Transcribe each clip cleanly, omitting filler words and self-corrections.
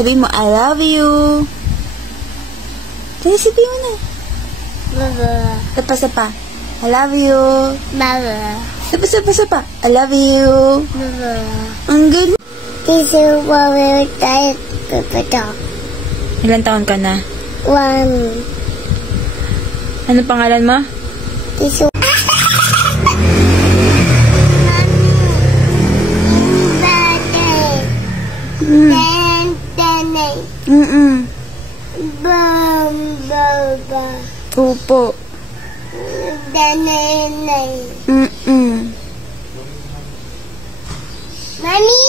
Sabihin mo, I love you. Dali, sabihin mo na. Baba. Sapa. I love you. Baba. Sapa. I love you. Baba. Ang good. Tisu wawer tayo papatok. Ilan taon ka na? 1. Ano pangalan mo? Tisu. Baba. Opo. Danay. Mami!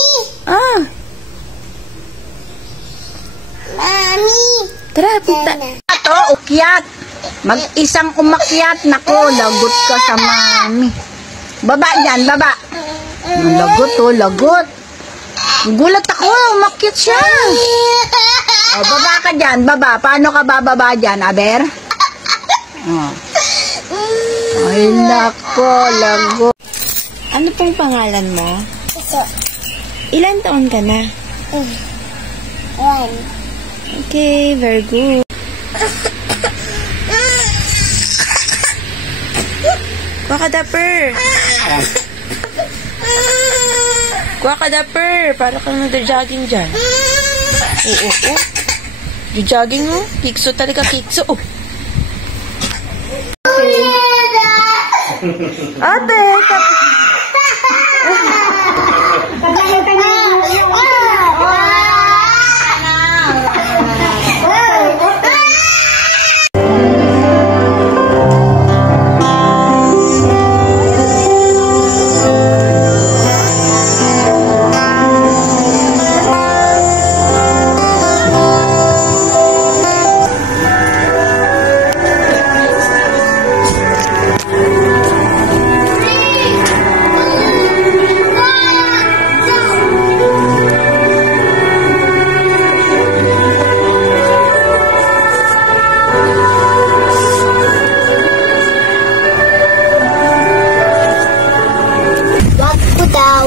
Mami! Tara, punta. Ato, ukyat. Mag-isang umakyat. Nako, lagot ka sa mami. Baba dyan, baba. Lagot, lagot. Gulat ako, umakyat siya. O, baba ka dyan, baba. Paano ka bababa dyan, Aber? Ay, nako, lagot. Ano pong pangalan mo? Tisu. Ilan taon ka na? 1. Okay, very good. Kwakadaper! Kwakadaper! Para kang nag-jogging dyan. Oo. Jogging mo? Kikso talaga, kikso. Oh. Ate!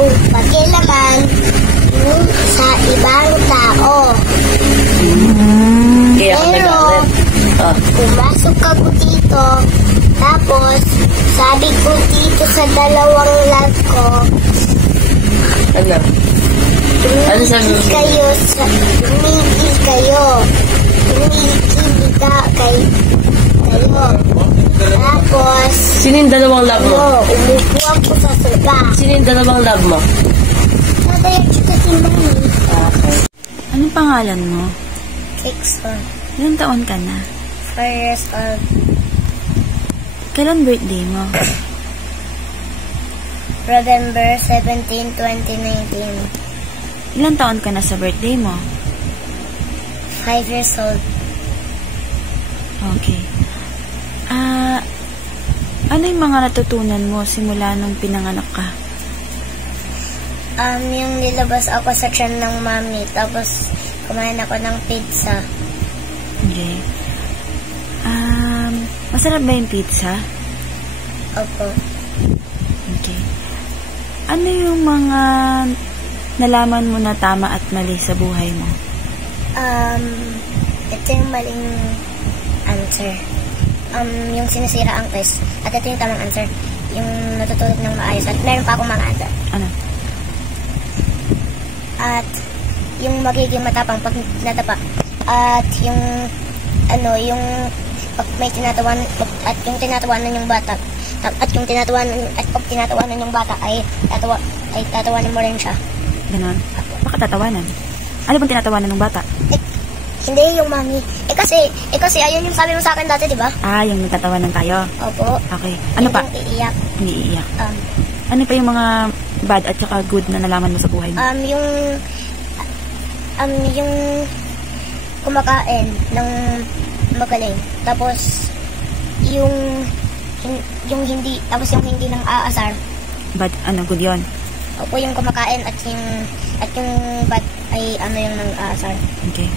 Pakilaman sa ibang tao. Pero, pumasok ako dito, tapos, sabi ko dito sa dalawang love ko, Ano? tumigil kayo. Tumigil ka kayo. Tapos, Sino yung dalawang love mo? umupo ako sa sopa. Sino yung dalawang love mo? Tatay at sika si Mami. Anong pangalan mo? Kickson. Ilan taon ka na? 4 years old. Kailan birthday mo? November 17, 2019. Ilan taon ka na sa birthday mo? 5 years old. Okay. Ano yung mga natutunan mo simula nung pinanganak ka? Yung nilabas ako sa tiyan ng mami, tapos kumain ako ng pizza. Okay. Masarap ba yung pizza? Opo. Okay. Ano yung mga nalaman mo na tama at mali sa buhay mo? Ito yung maling answer. Yung sinisira ang quiz. At ito yung tamang answer. Yung natutulog ng maayos. At meron pa akong mga answer. Ano? At yung magiging matapang pag natapa. At yung yung pag may tinatawanan at yung tinatawanan yung bata. At yung pag tinatawanan yung bata ay tatawanan mo rin siya. Ganon? Bakit tatawanan? Ano bang tinatawanan ng bata? Hindi yung mami. Kasi ayun yung sabi mo sa akin dati, di ba? Yung nagtatawanan tayo? Opo. Okay. Ano pa? Yung iiyak. Hindi iiyak. Ano pa yung mga bad at saka good na nalaman mo sa buhay mo? Yung kumakain ng magaling. Tapos, yung hindi nang aasar. Bad, good yun? Opo, yung kumakain at yung bad ay yung nang aasar. Okay.